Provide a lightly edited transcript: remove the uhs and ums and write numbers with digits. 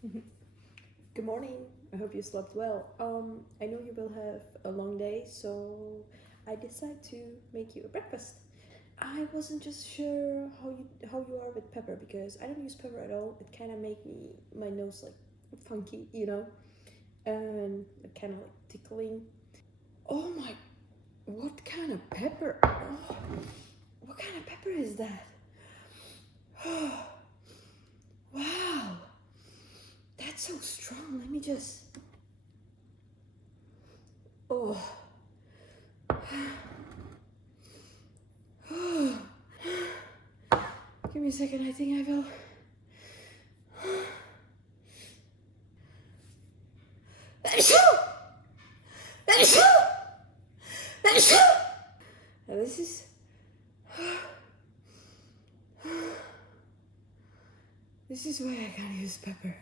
Good morning. I hope you slept well. I know you will have a long day, so I decided to make you a breakfast. I wasn't just sure how you are with pepper because I don't use pepper at all. It kind of make my nose like funky, and kind of like tickling. Oh my! What kind of pepper? Oh, what kind of pepper is that? Wow! That's so strong. Let me just. Oh. Give me a second. I think I will. Now this is. This is why I gotta use pepper.